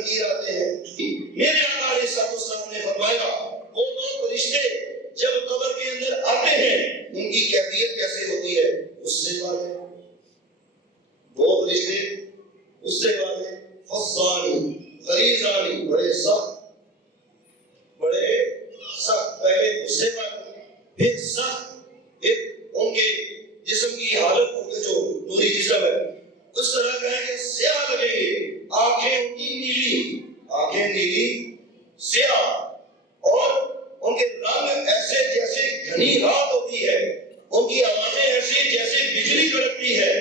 لکیر آتے ہیں. میرے آقا علیہ السلام نے فرمایا وہ دو فرشتے جب قبر کے اندر آتے ہیں ان کی کیفیت کیسے ہوتی ہے؟ غصے والے، وہ فرشتے غصے والے، فصانی غریزانی، بڑے سخت پہلے غصے والے پھر سخت، پھر ان کے جسم کی حالت ان کے جو نوری جسم ہے اس طرح کا ہے کہ سیاہ لگیں گے، آنکھیں ان کی نیلی سیاہ، اور ان کے رنگ ایسے جیسے گھنی رات ہوتی ہے، ان کی آوازیں ایسے جیسے بجلی کڑکتی ہے،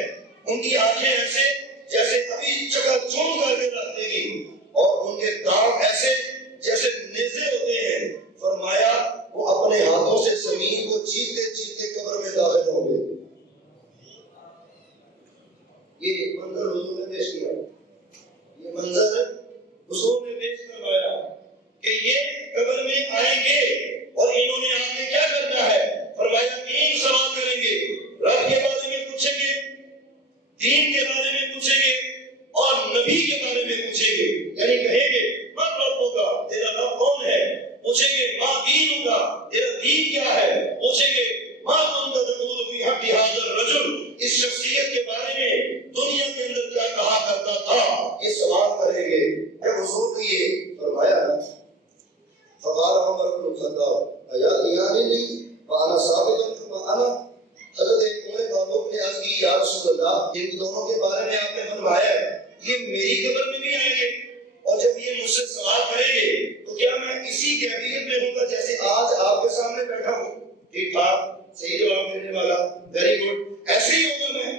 ان کی آنکھیں ایسے جیسے ابھی چکا چوند کر کے رکھ دے گی، اور ان کے دانت ایسے جیسے نیزے ہوتے ہیں. فرمایا وہ اپنے ہاتھوں سے زمین کو چیرتے چیرتے قبر میں داخل ہوں گے. یہ منظر حضور نے پیش کیا، یہ منظر حضور نے پیش کروایا کہ یہ قبر میں آئیں گے اور انہوں نے آ کے کیا کرنا ہے. فرمایا 3 سوال کریں گے، رب کے بارے میں پوچھیں گے، دین کے بارے میں پوچھیں گے، اور نبی کے بارے میں پوچھیں گے. یعنی کہیں گے من ربک کا، تیرا رب کون ہے؟ پوچھیں گے ما دین کا، تیرا دین کیا ہے؟ پوچھیں گے ما کنت تقول فی حق ھذا الرجل، اس شخصیت کے بارے میں دنیا کے اندر کیا کہا کرتا تھا. یہ سوال کریں گے. جب حضور نے یہ فرمایا فقال عمر بن الخطاب ایا یعنی نہیں وانا ثابت فانا، حضرت عمر فاروق نے عرض کی یا رسول اللہ ان دونوں کے بارے میں آپ نے فرمایا یہ میری قبر میں بھی آئیں گے، اور جب یہ مجھ سے سوال کریں گے تو کیا میں اسی کیفیت میں ہوں گا جیسے آج آپ کے سامنے بیٹھا ہوں؟ ٹھیک ٹھاک، صحیح جواب دینے والا، ویری گڈ. ایسے ہی ہوگا میں.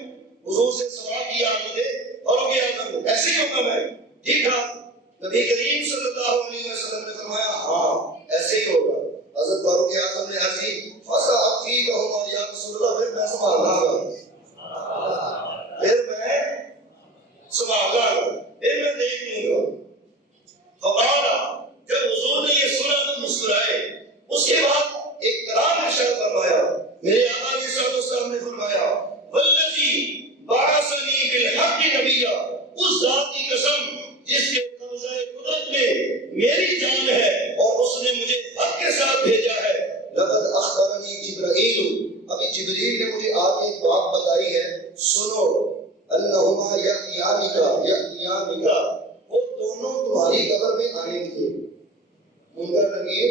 حضور سے سوال کیا آپ نے اور کیا اعظم ایسے ہی ہوگا میں. ٹھیک ٹھاک. نبی کریم صلی اللہ علیہ وسلم نے فرمایا ہاں ایسے ہی ہوگا. حضرت فاروق اعظم نے عرض کی فَسَأَكْفِيكَهُمَا یا رسول اللہ، پھر میں سنبھال لاں گا، پھر میں سنبھال لاں گا، پھر میں دیکھ لوں گا. فقال، جب حضور نے یہ سنا تو مسکرائے. اس کے بعد ایک کلام ارشاد فرمایا. میرے آقا علیہ السلام نے فرمایا والذی بعثنی بالحق نبیا، اس ذات کی قسم جس کے قبضہ قدرت میں میری جان ہے اور اس نے مجھے حق کے ساتھ بھیجا ہے. لقد اخبرنی جبرائیل، ابھی جبریل نے مجھے آگے ایک بات بتائی ہے، سنو انہما یاتیانک، وہ دونوں تمہاری قبر میں آئیں گے. منکر نکیر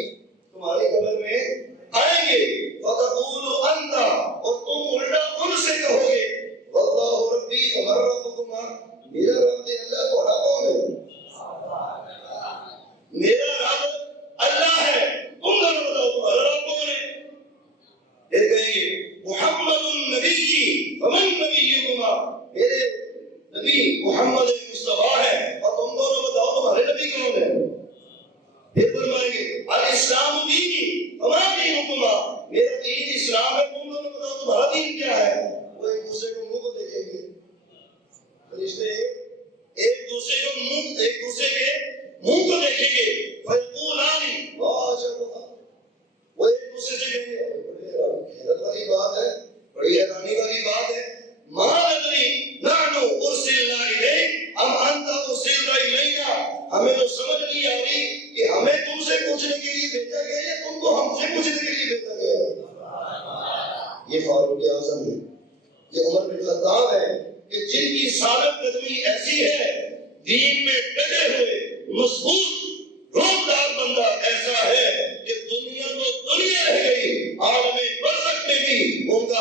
تمہاری قبر میں آئیں گے. فتقول انت، اور تم الٹا ان سے کہو گے واللہ ربی وما ربکما، میرا رب اللہ تمہارا کون ہے؟ میرا رب اللہ ہے، تم دونوں بتاؤ تمہارا رب کون ہے؟ پھر کہیں گے محمد النبی ومن نبیکما، میرے نبی محمد مصطفیٰ ہے اور تم دونوں بتاؤ تمہارے نبی کون ہے؟ پھر فرمائیں گے الاسلام دینی وما دینکما، میرا دین اسلام ہے، تم دونوں بتاؤ تمہارا دین کیا ہے؟ وہ ایک دوسرے کو منہ کو دیکھیں گے. فرشتے ایک دوسرے کے منہ کو دیکھیں گے. فیقولان وہ ایک دوسرے سے کہیں گے بڑی حیرت والی بات ہے، بڑی حیرانی والی بات ہے، ما ندری نحن ارسلنا الیک ام انت ارسلت الینا، ہمیں تو سمجھ نہیں آ رہی کہ ہمیں تم سے پوچھنے کے لیے بھیجا گیا یا تم کو ہم سے پوچھنے کے لیے بھیجا گیا. یہ فاروق اعظم ہے، یہ عمر بن خطاب ہے کہ جن کی ثابت قدمی ایسی ہے، دین میں ڈٹے ہوئے مضبوط روزدار بندہ ایسا ہے کہ دنیا تو دنیا رہ گئی، عالم برزخ میں بھی ان کا